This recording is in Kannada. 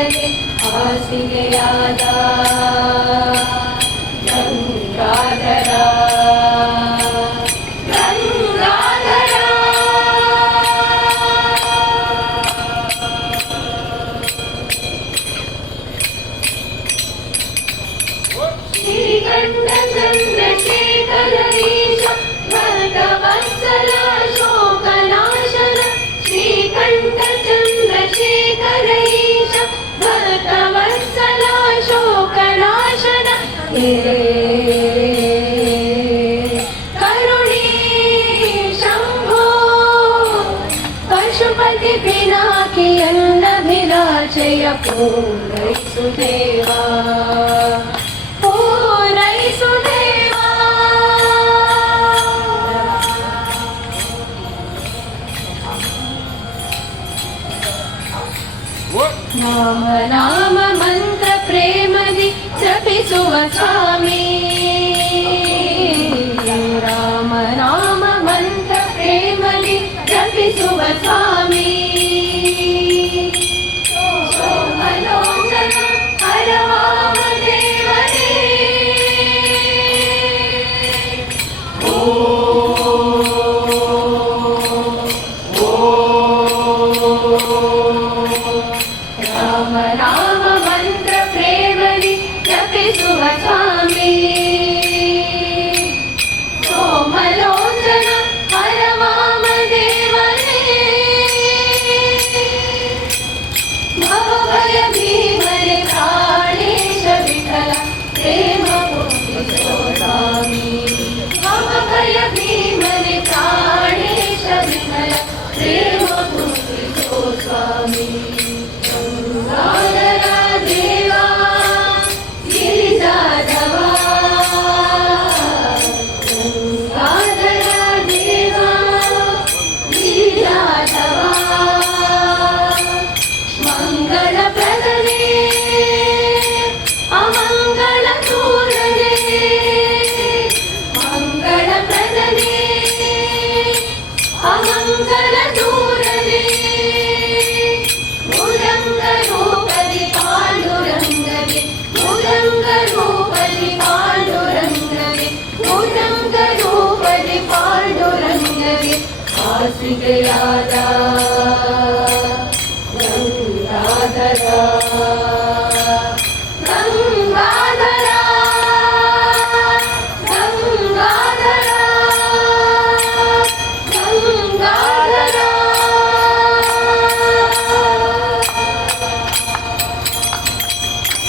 ಗೋವಿಂದನಿಗೆ ಹಾಸಿಗೆಯಾದ ಗಂಗಾಧರ ಗಂಗಾಧರ. ಶ್ರೀಕಂಠ ಚಂದ್ರಶೇಖರೀಶ ಭಕ್ತವತ್ಸಲ ಶೋಕನಾಶನ. ಶ್ರೀಕಂಠ ಚಂದ್ರಶೇಖರೀಶ ಭಕ್ತವತ್ಸಲ ಶೋಕನಾಶನ. ಕರುಣೇ ಶಂಭೋ ಪಶುಪತಿ ಪಿನಾಕಿಯನ್ನಭಿಲಾಷೆಯ ಪೂರೈಸು ದೇವಾ ಪೂರೈಸು ದೇವಾ. ನಾಮ ನಾಮ ಮಂತ್ರ ಪ್ರೇಮದಿ ಜಪಿಸುವ ಸ್ವಾಮಿ. ರಾಮ ನಾಮ ಮಂತ್ರ ಪ್ರೇಮದಿ ಜಪಿಸುವ ಸ್ವಾಮಿ. ಸೋಮಲೋಚನ ಹರವಾಮ ದೇವನೇ. ರಾಮ ರಾಮ ಮಂತ್ರ ಪ್ರೇಮದಿ ಜಪಿಸುವ ಸ್ವಾಮಿ. ಸೋಮಲೋಚನ ಹರವಾಮ ದೇವನೇ. ಭವಭಯ ಭೀಮನೆ ಪ್ರಾಣೇಶ ವಿಠಲ ಪ್ರೇಮ ಪೂಜಿಸೋ ಸ್ವಾಮಿ. ಭವಭಯ ಭೀಮನೆ ಪ್ರಾಣೇಶ ವಿಠಲ ಪ್ರೇಮ ಪೂಜಿಸೋ ಸ್ವಾಮಿ. ಗಂಗಾಧರ ದೇವಾ ಗಿರಿಜಾಧವ. ಗಂಗಾಧರ ದೇವಾ ಗಿರಿಜಾಧವ. ಮಂಗಳ ಪ್ರದನೇ ಅಮಂಗಳ ದೂರನೇ. ಮಂಗಳ ಪ್ರದನೇ ಅಮಂಗಳ ದೂರನೇ. ಮುರಂಗ ರೂಪದಿ ಪಾಂಡುರಂಗಗೆ. ಮುರಂಗ ರೂಪದಿ ಪಾಂಡುರಂಗಗೆ. ಮುರಂಗ ರೂಪದಿ ಪಾಂಡುರಂಗಗೆ ಹಾಸಿಗೆಯಾದ